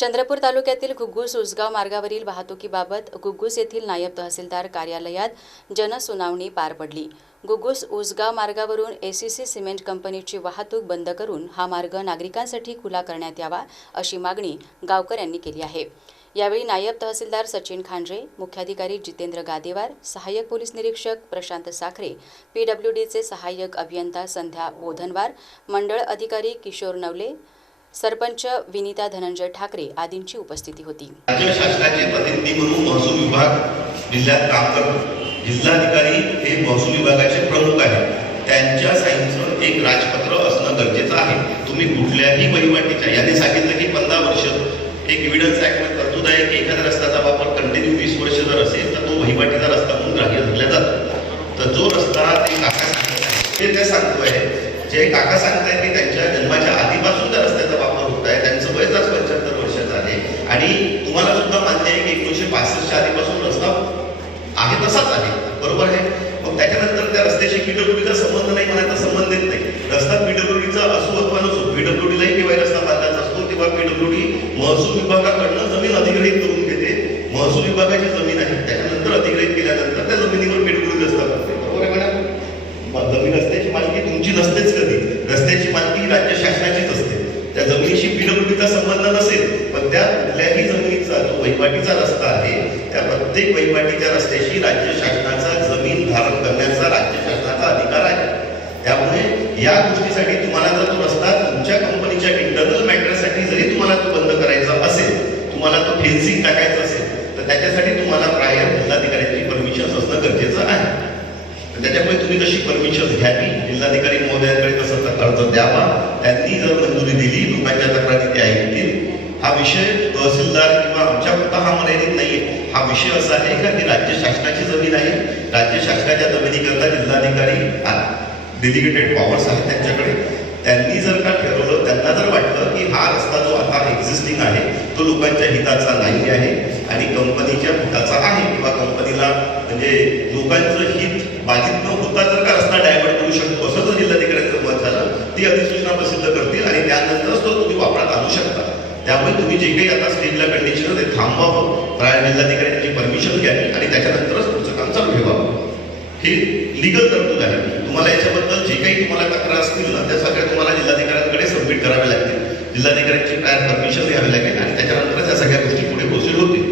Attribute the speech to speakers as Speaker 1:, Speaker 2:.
Speaker 1: चंद्रपूर तालुक्यातील घुग्गुस उसगाव मार्गावरील वाहतुकीबाबत घुग्गुस येथील नायब तहसीलदार कार्यालयात जनसुनावणी पार पडली. घुग्गुस उसगाव मार्गावरून एसीसी सिमेंट कंपनीची वाहतूक बंद करून हा मार्ग नागरिकांसाठी खुला करण्यात यावा अशी मागणी गावकऱ्यांनी केली आहे. यावेळी नायब तहसीलदार सचिन खांडरे मुख्याधिकारी जितेंद्र गादेवार सहाय्यक पोलीस निरीक्षक प्रशांत साखरे पी डब्ल्यू डीचे सहाय्यक अभियंता संध्या बोधनवार मंडळ अधिकारी किशोर नवले सरपंच विनिता धनंजय ठाकरे आदींची उपस्थिती होती.
Speaker 2: राज्य शासनाचे प्रतिनिधी म्हणून महसूल विभाग जिल्ह्यात काम करतो. जिल्हाधिकारी हे महसूल विभागाचे प्रमुख आहेत. त्यांच्या साईनचं एक राजपत्र असणं गरजेचं आहे. तुम्ही कुठल्याही वहिवाटीच्या याने सांगितलं की पंधरा वर्ष एक इव्हिडन्स ऍक्टमध्ये तरतूद आहे की एखाद्या रस्त्याचा वापर कंटिन्यू वीस वर्ष जर असेल तर तो वहिवाटीचा रस्ता म्हणून ग्राह्य धरला जातो. तर जो रस्ता ते काका सांगत आहे ते ते सांगतोय. जे काका सांगताय की त्यांच्या जन्माच्या आधीपासून पासष्टच्या आधीपासून रस्ता आहे तसाच आहे. बरोबर आहे? मग त्याच्यानंतर त्या रस्त्याशी पीडब्ल्यूडीचा संबंध नाही म्हणायचा संबंध येत नाही. रस्ता पीडब्ल्यूडीचा असो अथवा नसो पीडब्ल्यूडीलाही केव्हा रस्ता बांधायचा असतो तेव्हा पीडब्ल्यूडी महसूल विभागाकडनं जमीन अधिग्रहित करून घेते. महसूल विभागाची जमीन आहे. त्याच्यानंतर अधिग्रहित केल्यानंतर त्या जमिनीवर पीडब्ल्यूडी रस्ता बांधते. बरोबर आहे मॅडम? जमीन रस्त्याची मालकी तुमची नसतेच कधी. रस्त्याची मालकी ही राज्य शासनाचीच असते. त्या जमिनीशी पीडब्ल्यूडीचा संबंध नसेल पण त्या कुठल्याही वैपाटीचा रस्ता आहे. त्या प्रत्येक वैपाटीच्या रस्त्याशी राज्य शासनाचा जमीन धारण करण्याचा राज्य शासनाचा अधिकार आहे. त्यामुळे या गोष्टीसाठी तुम्हाला जर तो रस्ता तुमच्या कंपनीच्या इंटरनल मॅटरसाठी जरी तुम्हाला तो बंद करायचा असेल तुम्हाला तो फेन्सिंग टाकायचं असेल तर त्याच्यासाठी तुम्हाला प्रायर जिल्हाधिकाऱ्यांची परमिशन असणं गरजेचं आहे. तर त्याच्यामुळे तुम्ही कशी परमिशन घ्यावी जिल्हाधिकारी महोदयांकडे कसं अर्ज द्यावा त्यांनी जर मंजुरी दिली लोकांच्या तक्रारी ते ऐकतील. हा विषय तहसीलदार किंवा हा मर्यादित नाहीये. हा विषय असा आहे का की राज्य शासनाची जमीन आहे? राज्य शासनाच्या जमिनीकरता जिल्हाधिकारी डेडिकेटेड पॉवर्स आहेत त्यांच्याकडे. त्यांनी जर का ठरवलं त्यांना जर वाटलं की हा रस्ता जो आता एक्झिस्टिंग आहे तो लोकांच्या हिताचा नाही आहे आणि कंपनीच्या हिताचा आहे किंवा कंपनीला म्हणजे लोकांचं हित बाधित न होता जर का रस्ता डायव्हर्ट करू शकतो असं जर जिल्हाधिकाऱ्यांचं मत झालं ती अधिसूचना प्रसिद्ध करतील आणि त्यानंतरच तो तुम्ही वापरात आणू शकता. त्यामुळे तुम्ही जे काही आता स्टेजला कंडिशन ते थांबवावं प्राय जिल्हाधिकाऱ्यांची परमिशन घ्यावी आणि त्याच्यानंतरच तुमचं काम चालू ठेवावं. हे लिगल तरतूद आहे. तुम्हाला याच्याबद्दल जे काही तुम्हाला तक्रार असतील ना त्या सगळ्या तुम्हाला जिल्हाधिकाऱ्यांकडे सबमिट कराव्या लागतील. जिल्हाधिकाऱ्यांची प्रायर परमिशन घ्यावी लागेल आणि त्याच्यानंतरच या सगळ्या गोष्टी पुढे प्रोसीड होतील.